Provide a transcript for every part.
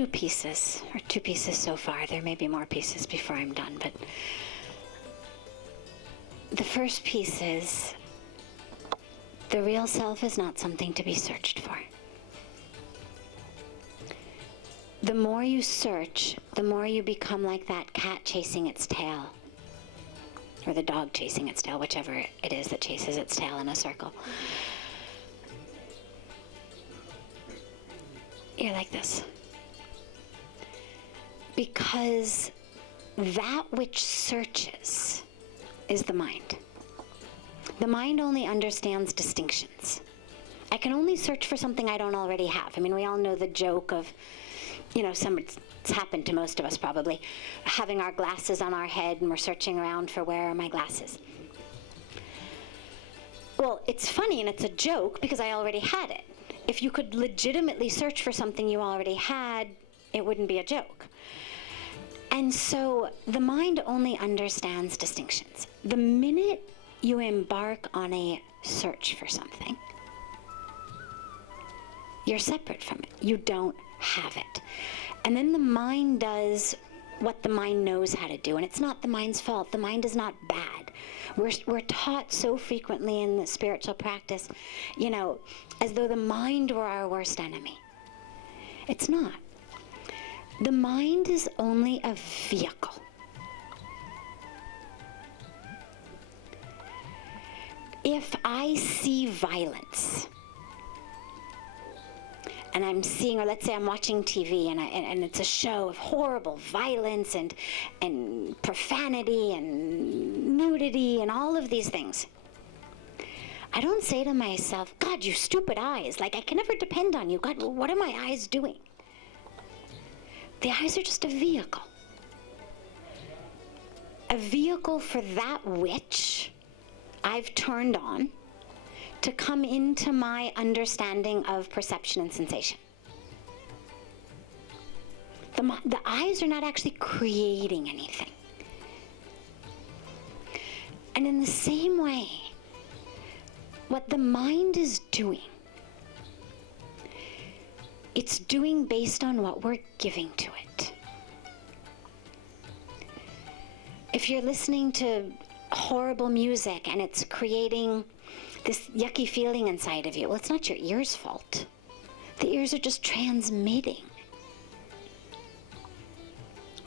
two pieces so far. There may be more pieces before I'm done, but the first piece is the real self is not something to be searched for. The more you search, the more you become like that cat chasing its tail, or the dog chasing its tail, whichever it is that chases its tail in a circle. You're like this. Because that which searches is the mind. The mind only understands distinctions. I can only search for something I don't already have. I mean, we all know the joke of, you know, it's happened to most of us probably, having our glasses on our head and we're searching around for where are my glasses. Well, it's funny and it's a joke because I already had it. If you could legitimately search for something you already had, it wouldn't be a joke. And so the mind only understands distinctions. The minute you embark on a search for something, you're separate from it. You don't have it. And then the mind does what the mind knows how to do. And it's not the mind's fault. The mind is not bad. We're taught so frequently in the spiritual practice, you know, as though the mind were our worst enemy. It's not. The mind is only a vehicle. If I see violence, and I'm seeing, or let's say I'm watching TV and it's a show of horrible violence and profanity and nudity and all of these things, I don't say to myself, God, you stupid eyes, like I can never depend on you. God, what are my eyes doing? The eyes are just a vehicle. A vehicle for that which I've turned on to come into my understanding of perception and sensation. The eyes are not actually creating anything. And in the same way, what the mind is doing, it's doing based on what we're giving to it. If you're listening to horrible music and it's creating this yucky feeling inside of you, well, it's not your ears' fault. The ears are just transmitting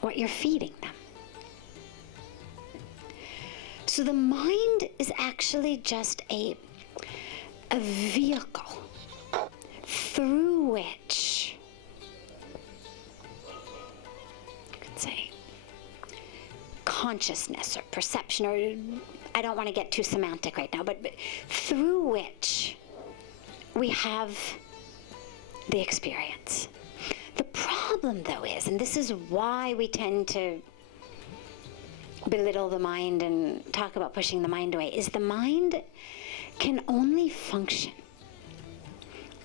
what you're feeding them. So the mind is actually just a vehicle through which, you could say, consciousness or perception, or I don't want to get too semantic right now, but through which we have the experience. The problem, though, is, and this is why we tend to belittle the mind and talk about pushing the mind away, is the mind can only function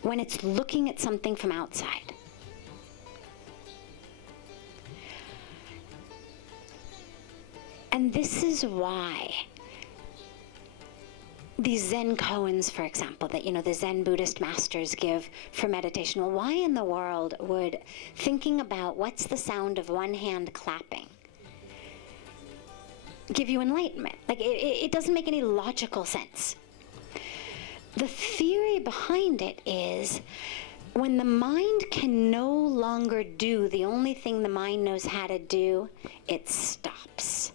when it's looking at something from outside. And this is why these Zen koans, for example, that, you know, the Zen Buddhist masters give for meditation. Well, why in the world would thinking about what's the sound of one hand clapping give you enlightenment? Like, it doesn't make any logical sense. The theory behind it is when the mind can no longer do the only thing the mind knows how to do, it stops.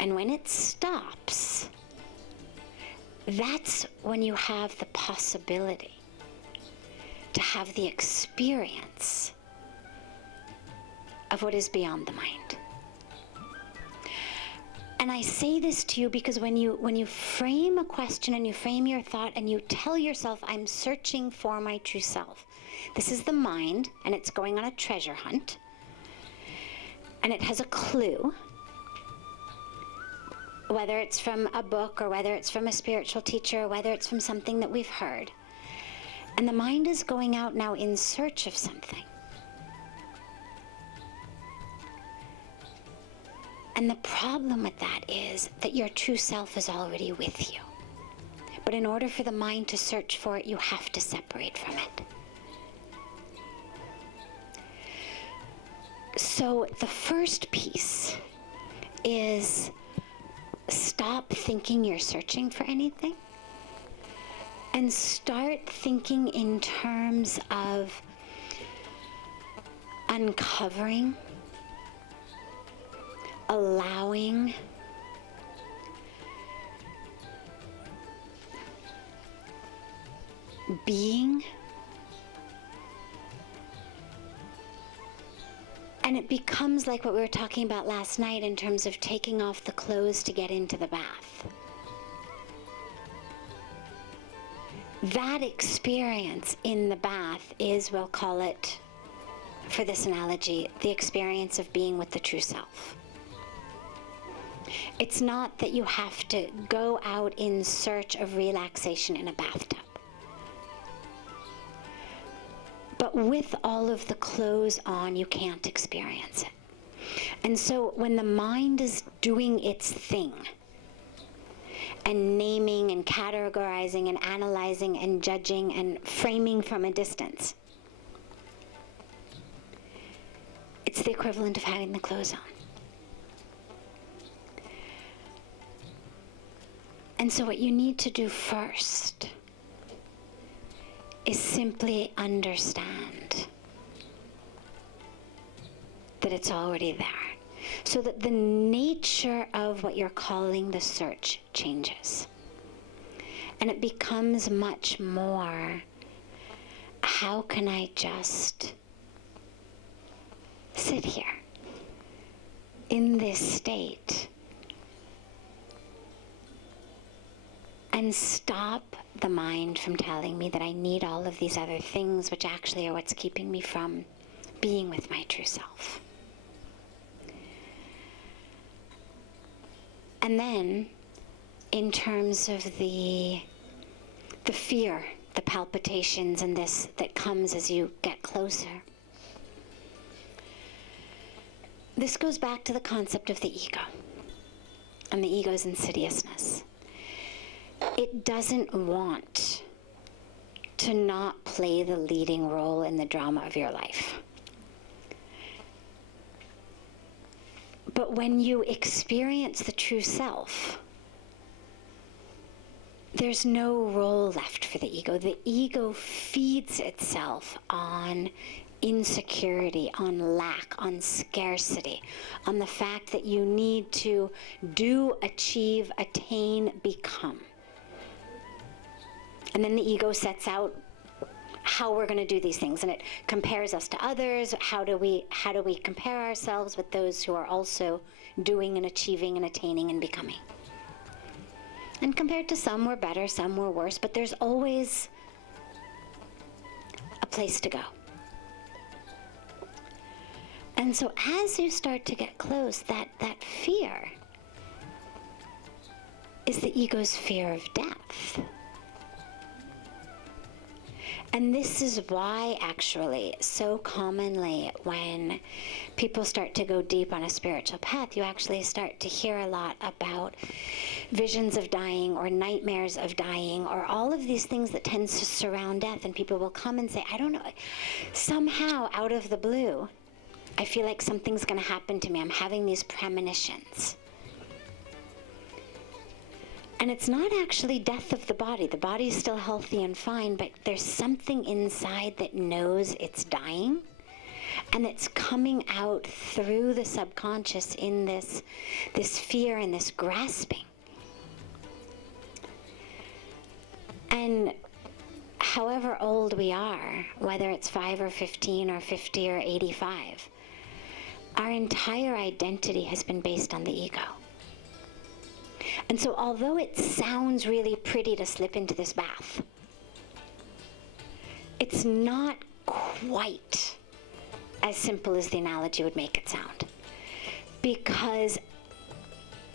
And when it stops, that's when you have the possibility to have the experience of what is beyond the mind. And I say this to you because when you frame a question and you frame your thought and you tell yourself, I'm searching for my true self. This is the mind, and it's going on a treasure hunt, and it has a clue, whether it's from a book or whether it's from a spiritual teacher or whether it's from something that we've heard. And the mind is going out now in search of something. And the problem with that is that your true self is already with you. But in order for the mind to search for it, you have to separate from it. So the first piece is stop thinking you're searching for anything and start thinking in terms of uncovering, allowing, being. And it becomes like what we were talking about last night in terms of taking off the clothes to get into the bath. That experience in the bath is, we'll call it, for this analogy, the experience of being with the true self. It's not that you have to go out in search of relaxation in a bathtub. But with all of the clothes on, you can't experience it. And so when the mind is doing its thing, and naming and categorizing and analyzing and judging and framing from a distance, it's the equivalent of having the clothes on. And so what you need to do first is simply understand that it's already there, so that the nature of what you're calling the search changes. And it becomes much more, how can I just sit here in this state and stop the mind from telling me that I need all of these other things, which actually are what's keeping me from being with my true self. And then, in terms of the fear, the palpitations and this that comes as you get closer, this goes back to the concept of the ego and the ego's insidiousness. It doesn't want to not play the leading role in the drama of your life. But when you experience the true self, there's no role left for the ego. The ego feeds itself on insecurity, on lack, on scarcity, on the fact that you need to do, achieve, attain, become. And then the ego sets out how we're going to do these things, and it compares us to others. How do we compare ourselves with those who are also doing and achieving and attaining and becoming? And compared to some we're better, some we're worse, but there's always a place to go. And so as you start to get close, that fear is the ego's fear of death. And this is why, actually, so commonly when people start to go deep on a spiritual path, you actually start to hear a lot about visions of dying or nightmares of dying or all of these things that tends to surround death. And people will come and say, I don't know, somehow out of the blue, I feel like something's going to happen to me. I'm having these premonitions. And it's not actually death of the body. The body is still healthy and fine, but there's something inside that knows it's dying, and it's coming out through the subconscious in this fear and this grasping. And however old we are, whether it's 5 or 15 or 50 or 85, our entire identity has been based on the ego. And so although it sounds really pretty to slip into this bath, it's not quite as simple as the analogy would make it sound. Because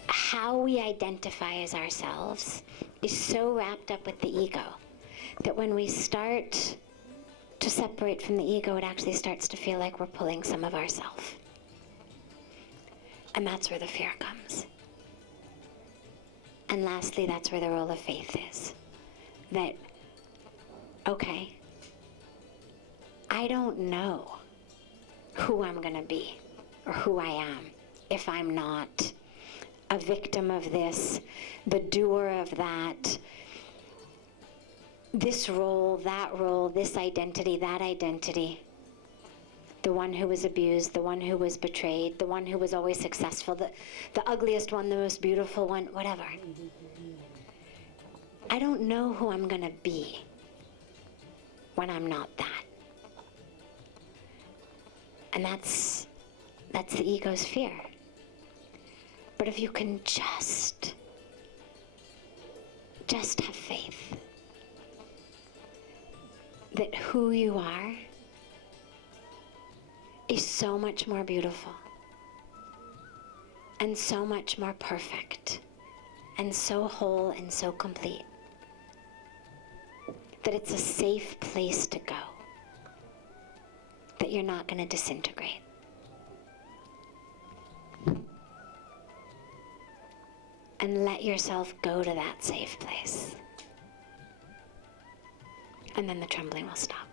how we identify as ourselves is so wrapped up with the ego that when we start to separate from the ego, it actually starts to feel like we're pulling some of ourselves. And that's where the fear comes. And lastly, that's where the role of faith is. That, okay, I don't know who I'm going to be. or who I am if I'm not a victim of this, the doer of that, this role, this identity, that identity, the one who was abused, the one who was betrayed, the one who was always successful, the ugliest one, the most beautiful one, whatever. I don't know who I'm going to be when I'm not that. And that's the ego's fear. But if you can just have faith that who you are is so much more beautiful and so much more perfect and so whole and so complete, that it's a safe place to go, that you're not going to disintegrate. And let yourself go to that safe place. And then the trembling will stop.